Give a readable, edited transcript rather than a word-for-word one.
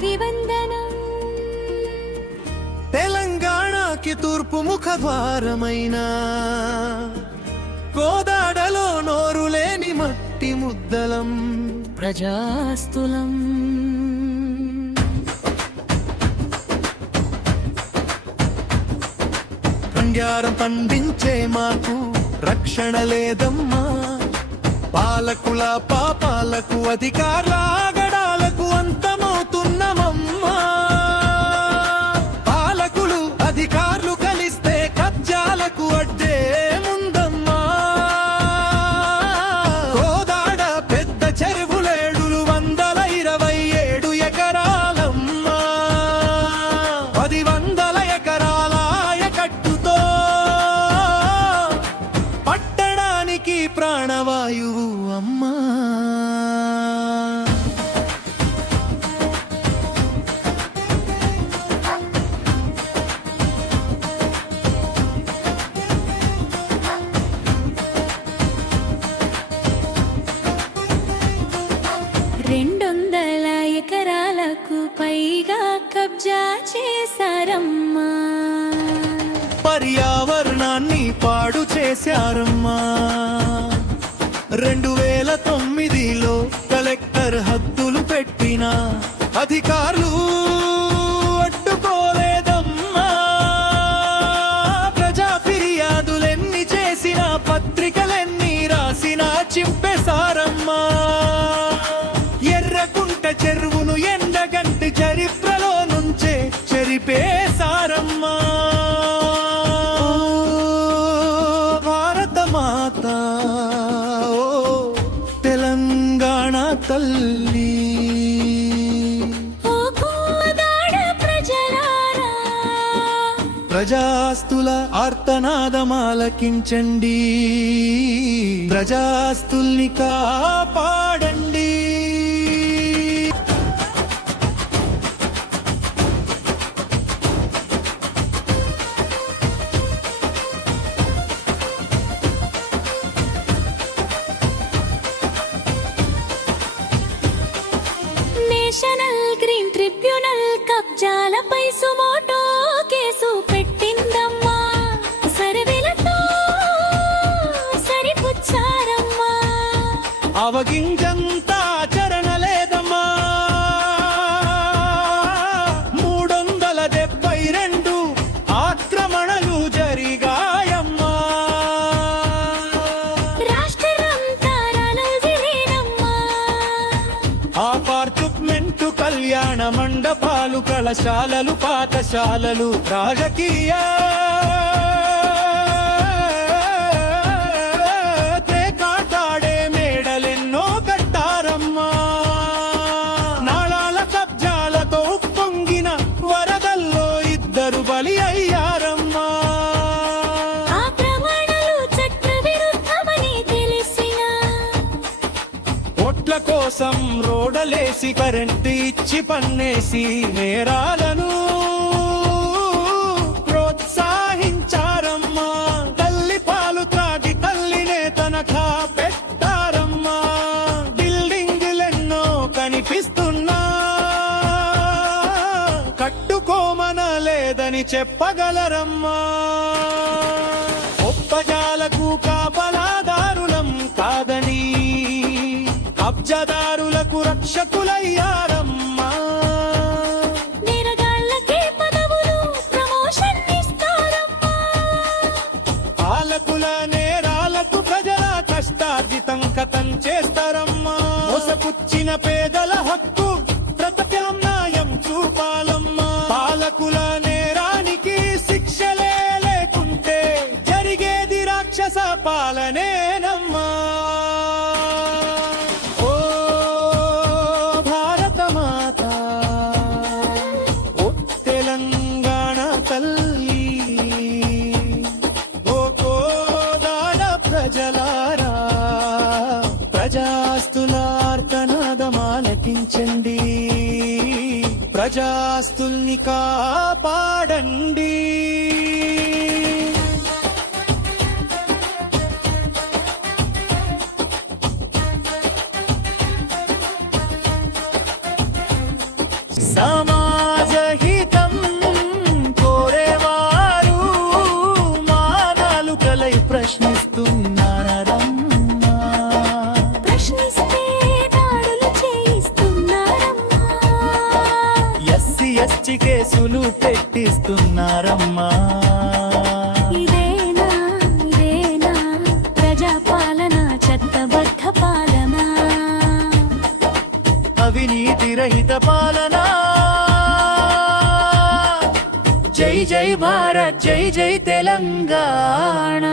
అభివందనం. తెలంగాణకి తూర్పు ముఖద్వారమైన కోదాడలో నోరు లేని మట్టి ముద్దలం ప్రజాస్తులం. బంగారం పండించే మాకు రక్షణ లేదమ్మా. పాలకుల పాపాలకు అధికారుల ఆగడాలకు అంతమవుతున్నమమ్మా. పాలకులు అధికారులు కలిస్తే కబ్జాలకు అడ్డే ముందమ్మా. కోదాడ పెద్ద చెరువులేడు 127 ఎకరాలమ్మా. 10 ఎకరాల ఆయకట్టుతో పట్టడానికి ప్రాణవాయువు అమ్మా. ఎకరాలకు పైగా కబ్జా చేశారమ్మా. పర్యావరణాన్ని పాడు చేశారమ్మా. 2009లో కలెక్టర్ హద్దులు పెట్టిన అధికారులు అడ్డుకోలేదమ్మా. ప్రజా ఫిర్యాదులెన్ని చేసినా పత్రికలెన్ని రాసినా చింపేశారమ్మా. ఎర్రకుంట చెరువును ఎండగంటి చరిత్రలో నుంచే చెరిపేశారమ్మా. భారత మాత ఓ తెలంగాణ తల్లి, ఓ కోదాడ ప్రజలారా, ప్రజాస్తుల ఆర్తనాదమాలకించండి. ప్రజాస్తుల్ని కాపాడండి. నేషనల్ గ్రీన్ ట్రిబ్యునల్ కబ్జాలపై సుమోటో కేసు పెట్టిందమ్మా. సర్వేలతో సరిపుచ్చారమ్మా. అవగింజంతా ఆచరణ లేదమ్మా. 372 ఆక్రమణలు జరిగాయమ్మా. రాష్ట్రమంతా రాలోజిలేనమ్మా. అపార్ట్మెంటు కళ్యాణ మండపాలు కళాశాలలు పాఠశాలలు రాజకీయ త్రేకాటాడే మేడలెన్నో కట్టారమ్మా. నాళాల కబ్జాలతో పొంగిన వరదల్లో 2 బలి అయ్యారమ్మా. ఆక్రమణలు చట్టవిరుద్ధమని తెలిసిన ఓట్ల కోసం రోడలేసి కరెంటు ఇచ్చి పన్నేసి నేరాలను ప్రోత్సహించారమ్మా. తల్లి పాలు త్రాగి తల్లినే తనఖా పెట్టారమ్మా. బిల్డింగులెన్నో కనిపిస్తున్నా కట్టుకోమనలేదని చెప్పగలరమ్మా. ఒప్పజాలకు కాపలాదారులం కాదని కబ్జాదారులకు రక్షకులయ్యారమ్మా. నేరగాళ్ళకే పదవులు ప్రమోషన్ ఇస్తారమ్మా. పాలకుల నేరాలకు ప్రజల కష్టార్జితం కథం చేస్తారమ్మా. మోసపుచ్చిన పేదల హక్కు ప్రత్యామ్నాయం చూపాలమ్మా. పాలకుల నేరానికి శిక్షలే లేకుంటే జరిగేది రాక్షస పాలనేనమ్మా. ఓ భారత మాత, ఓ తెలంగాణ తల్లి, ఓ కోదాడ ప్రజలారా, ప్రజాస్తులార్తనాదమాలకించండి. ప్రజాస్తుల్ని కాపాడండి. సమాజ హితం కోరేవారు మానాలుకలై ప్రశ్నిస్తున్నారమ్మా. ప్రశ్నిస్తే దాడులు చేయిస్తున్నారమ్మా. ఎస్సీ ఎస్టీ కేసులు పెట్టిస్తున్నారమ్మా. ఇదేనా ఇదేనా ప్రజాపాలన, చెత్తబద్ధ పాలన, అవినీతి రహిత పాలన. జై జై భారత్, జై జై తెలంగాణ.